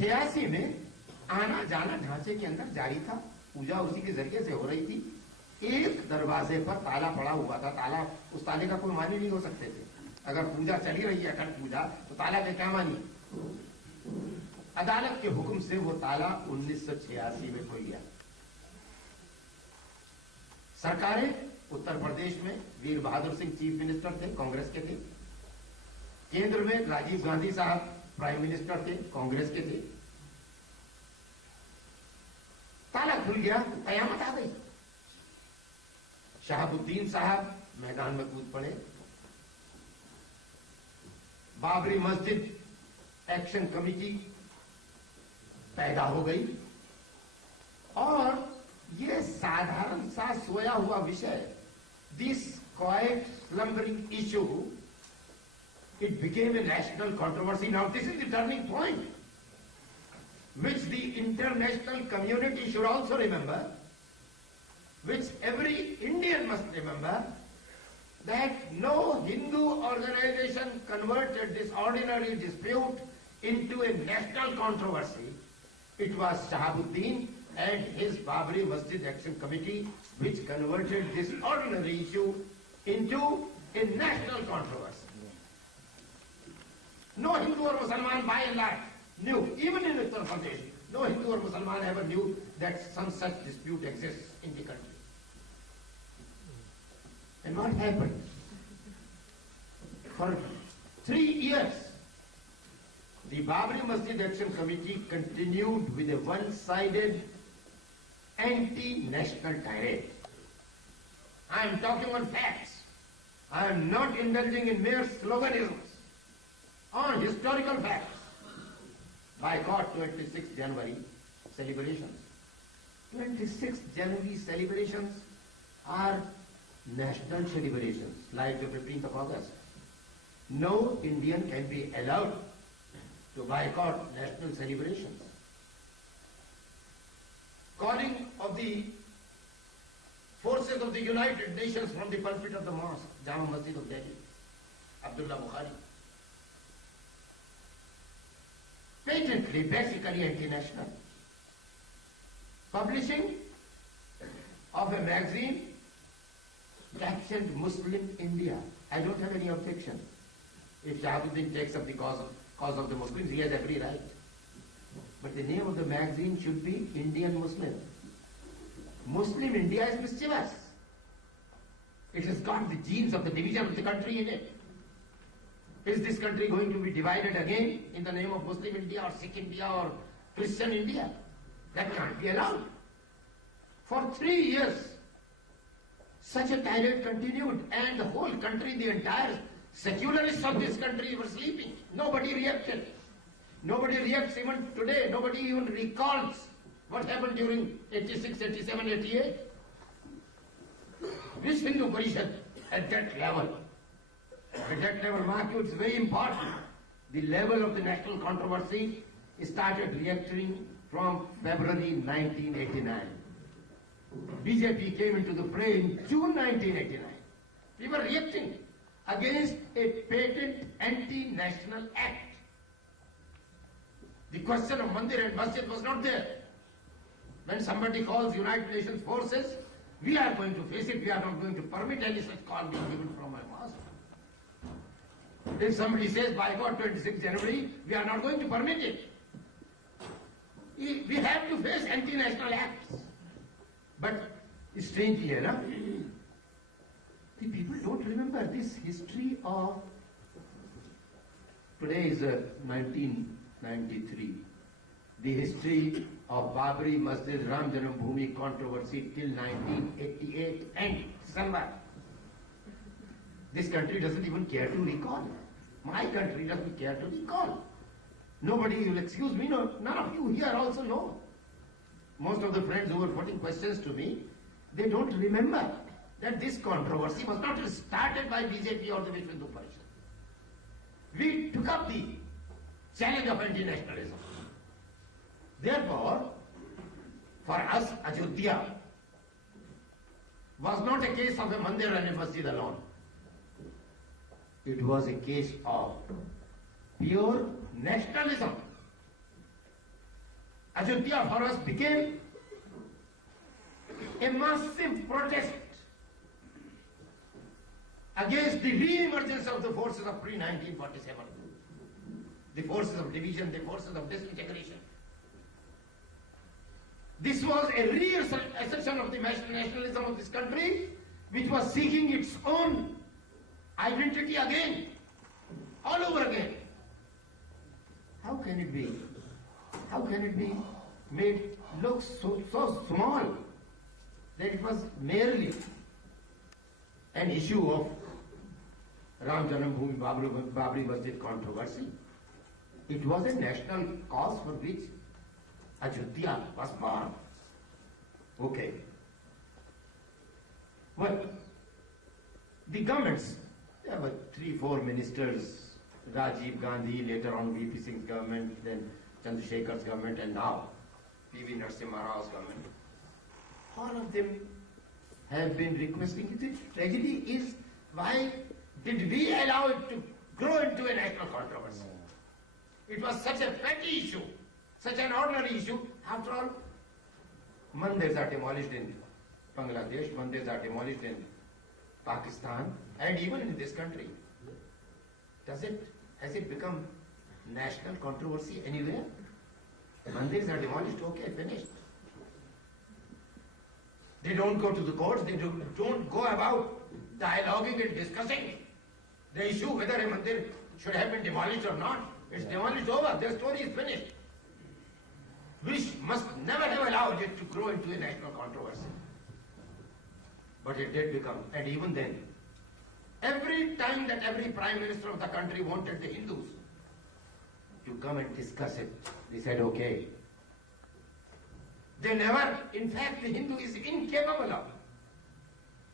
86 में आना जाना ढांचे के अंदर जारी था, पूजा उसी के जरिए से हो रही थी। एक दरवाजे पर ताला पड़ा हुआ था, ताला उस ताले का कोई मानी नहीं हो सकते थे। अगर पूजा चली रही है अखंड पूजा तो ताला का क्या मानी। अदालत के हुक्म से वो ताला 1986 में खुल गया। सरकारें उत्तर प्रदेश में वीर बहादुर सिंह चीफ मिनिस्टर थे, कांग्रेस के थे। केंद्र में राजीव गांधी साहब प्राइम मिनिस्टर थे, कांग्रेस के थे। ताला खुल गया तो कयामत आ गई। शहाबुद्दीन साहब मैदान में कूद पड़े। बाबरी मस्जिद एक्शन कमेटी पैदा हो गई और ये साधारण सा सोया हुआ विषय, this quite slumbering issue, it became a national controversy. Now this is the turning point which the international community should also remember, which every Indian must remember, that no Hindu organization converted this ordinary dispute into a national controversy. It was Shahabuddin and his Babri Masjid Action Committee which converted this ordinary issue into a national controversy. No Hindu or Muslim by and large knew, even in Uttar Pradesh, no Hindu or Muslim ever knew that some such dispute exists in the country. And what happened? For 3 years, the Babri Masjid Action Committee continued with a one-sided anti-national tirade. I am talking on facts. I am not indulging in mere sloganisms. On historical facts. Boycott 26th January celebrations. 26th January celebrations are national celebrations, like the 15th of August. No Indian can be allowed to boycott national celebrations. Calling of the forces of the United Nations from the pulpit of the mosque, Jama Masjid of Delhi, Abdullah Bukhari. Patently, basically anti-national. Publishing of a magazine captioned Muslim India. I don't have any objection. If Shahabuddin takes up the cause of the Muslims, he has every right. But the name of the magazine should be Indian Muslim. Muslim India is mischievous. It has got the genes of the division of the country in it. Is this country going to be divided again in the name of Muslim India or Sikh India or Christian India? That can't be allowed. For 3 years, such a tirade continued, and the whole country, the entire secularists of this country were sleeping. Nobody reacted. Nobody reacts even today. Nobody even recalls what happened during 86, 87, 88. This Hindu Parishad at that level, mark you, it's very important. The level of the national controversy started reacting from February 1989. BJP came into the fray in June 1989. We were reacting against a patent anti-national act. The question of Mandir and Masjid was not there. When somebody calls United Nations forces, we are going to face it. We are not going to permit any such call being given from a mosque. If somebody says boycott 26 January, we are not going to permit it. We have to face anti-national acts. But strangely enough, the people don't remember this history of, today is 1993, the history of Babri Masjid Ram Janambhoomi controversy till 1988 and December. This country doesn't even care to recall. My country doesn't care to recall. Nobody will excuse me. No, none of you here also know. Most of the friends who were putting questions to me, they don't remember that this controversy was not started by BJP or the Vishwa Hindu Parishad. We took up the challenge of anti-nationalism. Therefore, for us, Ayodhya was not a case of a mandir and a masjid alone. It was a case of pure nationalism. Ayodhya for us became a massive protest against the re-emergence of the forces of pre-1947. The forces of division, the forces of disintegration. This was a reassertion of the nationalism of this country, which was seeking its own identity again, all over again. How can it be? How can it be made look so small that it was merely an issue of Ram Janambhoomi Babri Masjid controversy? It was a national cause for which Ayodhya was born. Okay. Well, the governments, there were 3-4 ministers, Rajiv Gandhi, later on VP Singh's government, then Chandrasekhar's government, and now P.V. Narasimha Rao's government. All of them have been requesting. The tragedy is, why did we allow it to grow into a national controversy? It was such a petty issue, such an ordinary issue. After all, mandirs are demolished in Bangladesh, mandirs are demolished in Pakistan, and even in this country. Has it become national controversy anywhere? Mandirs are demolished, okay, finished. They don't go to the courts, they don't go about dialoguing and discussing the issue whether a mandir should have been demolished or not. It's demolished, over, their story is finished. We must never have allowed it to grow into a national controversy. But it did become, and even then, every time that every Prime Minister of the country wanted the Hindus to come and discuss it, they said, okay. They never, in fact, the Hindu is incapable of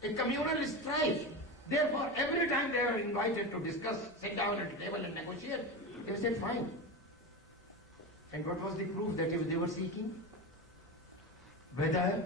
a communal strife. Therefore, every time they were invited to discuss, sit down at a table and negotiate, they said, fine. And what was the proof that they were seeking? Whether